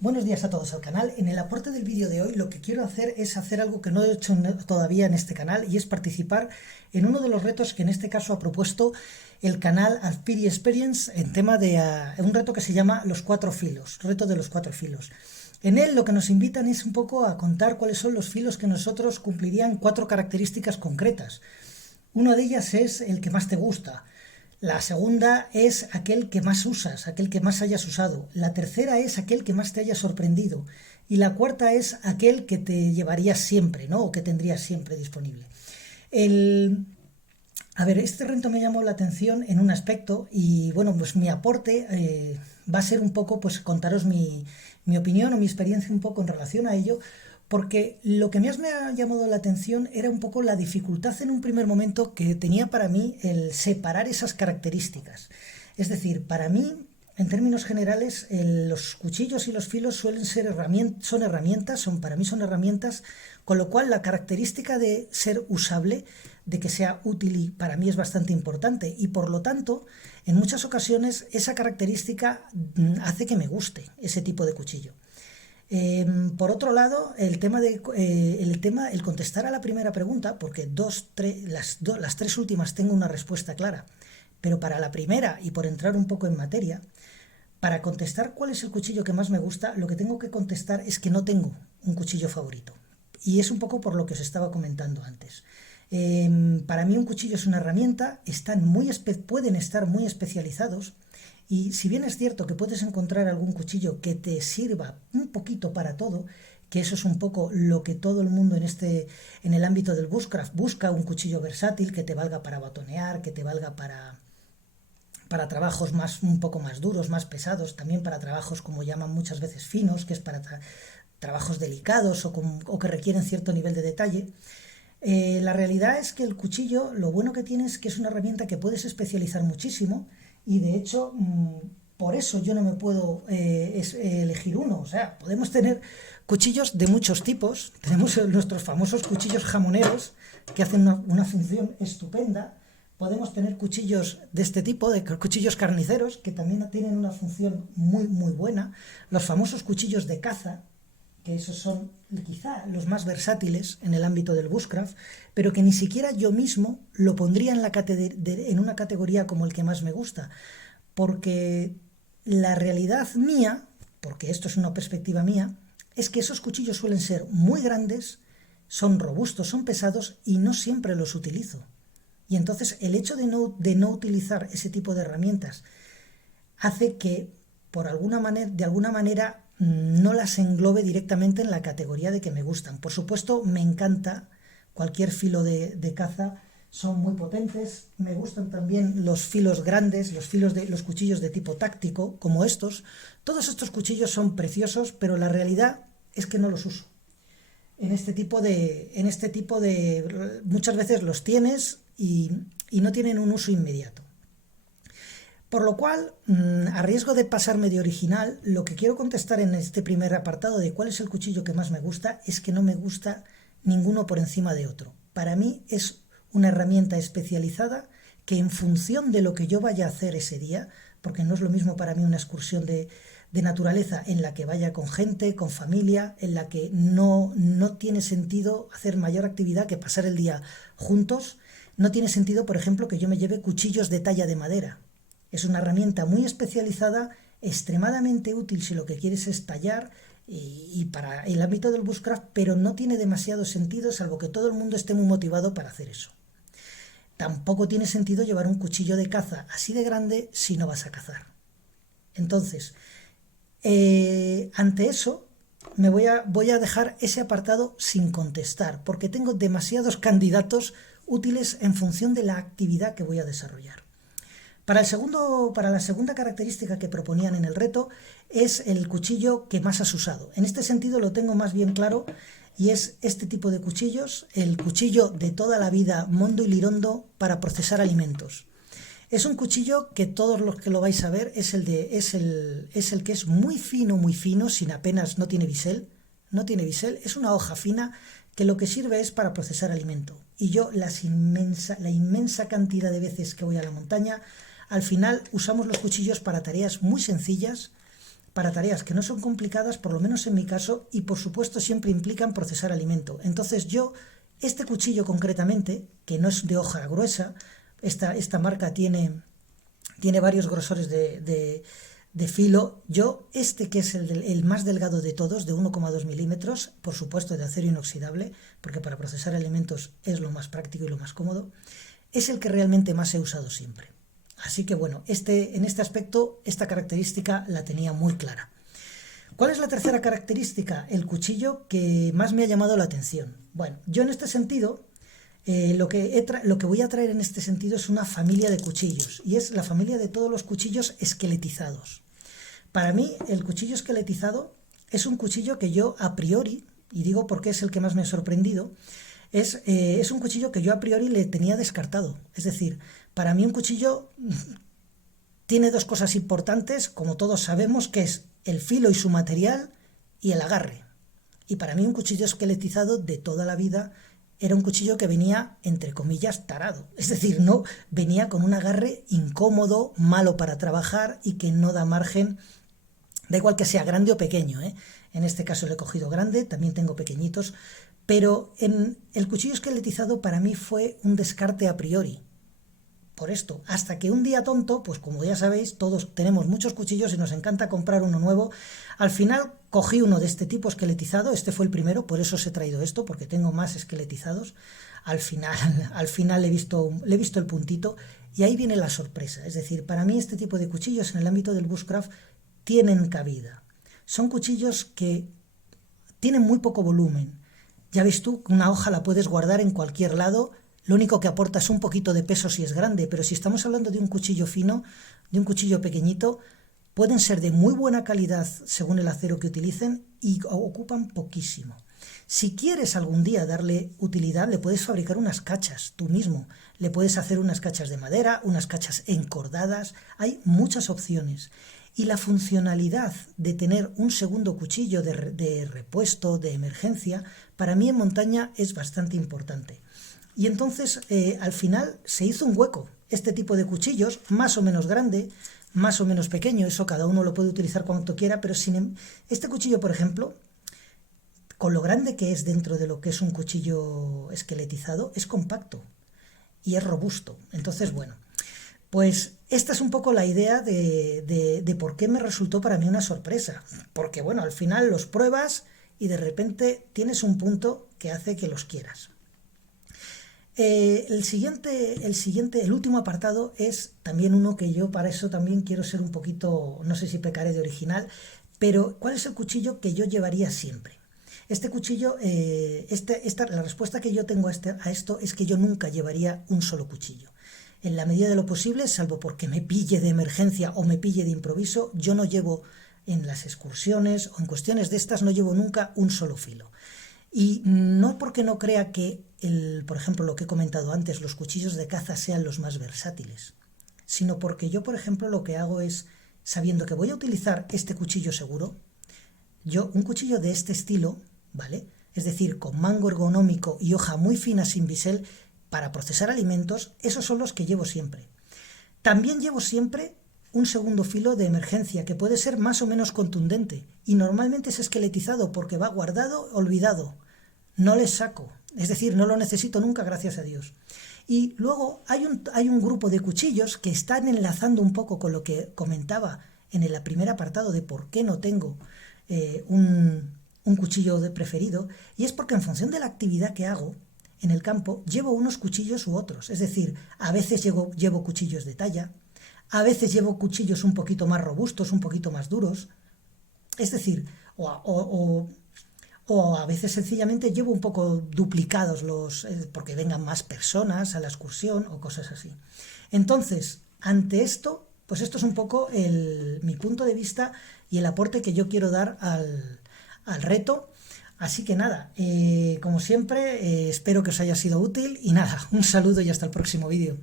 Buenos días a todos al canal. En el aporte del vídeo de hoy lo que quiero hacer es hacer algo que no he hecho todavía en este canal y es participar en uno de los retos que en este caso ha propuesto el canal Alpiri Experience en tema de un reto que se llama Los Cuatro Filos, reto de los cuatro filos. En él lo que nos invitan es un poco a contar cuáles son los filos que nosotros cumplirían cuatro características concretas. Una de ellas es el que más te gusta. La segunda es aquel que más usas, aquel que más hayas usado. La tercera es aquel que más te haya sorprendido. Y la cuarta es aquel que te llevarías siempre, ¿no? O que tendrías siempre disponible. Este reto me llamó la atención en un aspecto y, bueno, pues mi aporte va a ser un poco, pues, contaros mi opinión o mi experiencia un poco en relación a ello, porque lo que más me ha llamado la atención era un poco la dificultad en un primer momento que tenía para mí el separar esas características. Es decir, para mí, en términos generales, los cuchillos y los filos suelen ser herramientas, para mí son herramientas, con lo cual la característica de ser usable, de que sea útil, para mí es bastante importante y por lo tanto, en muchas ocasiones esa característica hace que me guste ese tipo de cuchillo. Por otro lado, el contestar a la primera pregunta, porque las tres últimas tengo una respuesta clara, pero para la primera, y por entrar un poco en materia, para contestar cuál es el cuchillo que más me gusta, lo que tengo que contestar es que no tengo un cuchillo favorito. Y es un poco por lo que os estaba comentando antes. Para mí un cuchillo es una herramienta, pueden estar muy especializados. Y si bien es cierto que puedes encontrar algún cuchillo que te sirva un poquito para todo, que eso es un poco lo que todo el mundo en el ámbito del bushcraft busca, un cuchillo versátil que te valga para batonear, que te valga para trabajos un poco más duros, más pesados, también para trabajos como llaman muchas veces finos, que es para trabajos delicados o que requieren cierto nivel de detalle. La realidad es que el cuchillo, lo bueno que tiene es que es una herramienta que puedes especializar muchísimo. Y de hecho, por eso yo no me puedo elegir uno. O sea, podemos tener cuchillos de muchos tipos. Tenemos nuestros famosos cuchillos jamoneros que hacen una función estupenda. Podemos tener cuchillos de este tipo, de cuchillos carniceros, que también tienen una función muy, muy buena. Los famosos cuchillos de caza, que esos son quizá los más versátiles en el ámbito del bushcraft, pero que ni siquiera yo mismo lo pondría en una categoría como el que más me gusta, porque la realidad mía, porque esto es una perspectiva mía, es que esos cuchillos suelen ser muy grandes, son robustos, son pesados y no siempre los utilizo. Y entonces el hecho de no utilizar ese tipo de herramientas hace que de alguna manera no las englobe directamente en la categoría de que me gustan. Por supuesto, me encanta cualquier filo de caza, son muy potentes. Me gustan también los filos grandes, los cuchillos de tipo táctico, como estos. Todos estos cuchillos son preciosos, pero la realidad es que no los uso. Muchas veces los tienes y no tienen un uso inmediato. Por lo cual, a riesgo de pasarme de original, lo que quiero contestar en este primer apartado de cuál es el cuchillo que más me gusta es que no me gusta ninguno por encima de otro. Para mí es una herramienta especializada que en función de lo que yo vaya a hacer ese día, porque no es lo mismo para mí una excursión de naturaleza en la que vaya con gente, con familia, en la que no tiene sentido hacer mayor actividad que pasar el día juntos. No tiene sentido, por ejemplo, que yo me lleve cuchillos de talla de madera. Es una herramienta muy especializada, extremadamente útil si lo que quieres es tallar y para el ámbito del bushcraft, pero no tiene demasiado sentido salvo que todo el mundo esté muy motivado para hacer eso. Tampoco tiene sentido llevar un cuchillo de caza así de grande si no vas a cazar. Entonces, ante eso, voy a dejar ese apartado sin contestar, porque tengo demasiados candidatos útiles en función de la actividad que voy a desarrollar. Para la segunda característica que proponían en el reto es el cuchillo que más has usado. En este sentido lo tengo más bien claro y es este tipo de cuchillos, el cuchillo de toda la vida Mondo y Lirondo para procesar alimentos. Es un cuchillo que todos los que lo vais a ver es el que es muy fino, sin apenas, no tiene bisel, es una hoja fina que lo que sirve es para procesar alimento. Y yo la inmensa cantidad de veces que voy a la montaña, al final usamos los cuchillos para tareas muy sencillas, para tareas que no son complicadas, por lo menos en mi caso, y por supuesto siempre implican procesar alimento. Entonces yo, este cuchillo concretamente, que no es de hoja gruesa, esta marca tiene varios grosores de filo. Yo, que es el más delgado de todos, de 1,2 milímetros, por supuesto de acero inoxidable, porque para procesar alimentos es lo más práctico y lo más cómodo, es el que realmente más he usado siempre. Así que bueno, en este aspecto, esta característica la tenía muy clara. ¿Cuál es la tercera característica? El cuchillo que más me ha llamado la atención. Bueno, yo en este sentido, lo que voy a traer en este sentido es una familia de cuchillos, y es la familia de todos los cuchillos esqueletizados. Para mí, el cuchillo esqueletizado es un cuchillo que yo a priori, y digo porque es el que más me ha sorprendido, es un cuchillo que yo a priori le tenía descartado. Es decir, para mí un cuchillo tiene dos cosas importantes, como todos sabemos, que es el filo y su material y el agarre. Y para mí un cuchillo esqueletizado de toda la vida era un cuchillo que venía, entre comillas, tarado. Es decir, no venía con un agarre incómodo, malo para trabajar y que no da margen, da igual que sea grande o pequeño, ¿eh? En este caso lo he cogido grande, también tengo pequeñitos, pero el cuchillo esqueletizado para mí fue un descarte a priori. Por esto, hasta que un día tonto, pues como ya sabéis, todos tenemos muchos cuchillos y nos encanta comprar uno nuevo. Al final cogí uno de este tipo esqueletizado, este fue el primero, por eso os he traído esto, porque tengo más esqueletizados. Al final le he visto el puntito y ahí viene la sorpresa. Es decir, para mí este tipo de cuchillos en el ámbito del bushcraft tienen cabida. Son cuchillos que tienen muy poco volumen. Ya ves tú, una hoja la puedes guardar en cualquier lado. Lo único que aporta es un poquito de peso si es grande, pero si estamos hablando de un cuchillo fino, de un cuchillo pequeñito, pueden ser de muy buena calidad según el acero que utilicen y ocupan poquísimo. Si quieres algún día darle utilidad, le puedes fabricar unas cachas tú mismo. Le puedes hacer unas cachas de madera, unas cachas encordadas. Hay muchas opciones. Y la funcionalidad de tener un segundo cuchillo de repuesto, de emergencia, para mí en montaña es bastante importante. Y entonces al final se hizo un hueco. Este tipo de cuchillos, más o menos grande, más o menos pequeño, eso cada uno lo puede utilizar cuanto quiera, pero este cuchillo, por ejemplo, con lo grande que es dentro de lo que es un cuchillo esqueletizado, es compacto y es robusto. Entonces, bueno, pues esta es un poco la idea de por qué me resultó para mí una sorpresa. Porque, bueno, al final los pruebas y de repente tienes un punto que hace que los quieras. El último apartado es también uno que yo para eso también quiero ser un poquito, no sé si pecaré de original, pero ¿cuál es el cuchillo que yo llevaría siempre? Este cuchillo, la respuesta que yo tengo a esto es que yo nunca llevaría un solo cuchillo. En la medida de lo posible, salvo porque me pille de emergencia o me pille de improviso, yo no llevo en las excursiones o en cuestiones de estas, no llevo nunca un solo filo. Y no porque no crea que, por ejemplo, lo que he comentado antes, los cuchillos de caza sean los más versátiles, sino porque yo, por ejemplo, lo que hago es, sabiendo que voy a utilizar este cuchillo seguro, un cuchillo de este estilo, ¿vale? Es decir, con mango ergonómico y hoja muy fina sin bisel, para procesar alimentos, esos son los que llevo siempre. También llevo siempre un segundo filo de emergencia, que puede ser más o menos contundente, y normalmente es esqueletizado porque va guardado, olvidado. No le saco, es decir, no lo necesito nunca, gracias a Dios. Y luego hay un grupo de cuchillos que están enlazando un poco con lo que comentaba en el primer apartado de por qué no tengo un cuchillo preferido, y es porque en función de la actividad que hago en el campo, llevo unos cuchillos u otros. Es decir, a veces llevo cuchillos de talla, a veces llevo cuchillos un poquito más robustos, un poquito más duros. Es decir, o a veces sencillamente llevo un poco duplicados porque vengan más personas a la excursión o cosas así. Entonces, ante esto, pues esto es un poco mi punto de vista y el aporte que yo quiero dar al reto. Así que nada, como siempre, espero que os haya sido útil y nada, un saludo y hasta el próximo vídeo.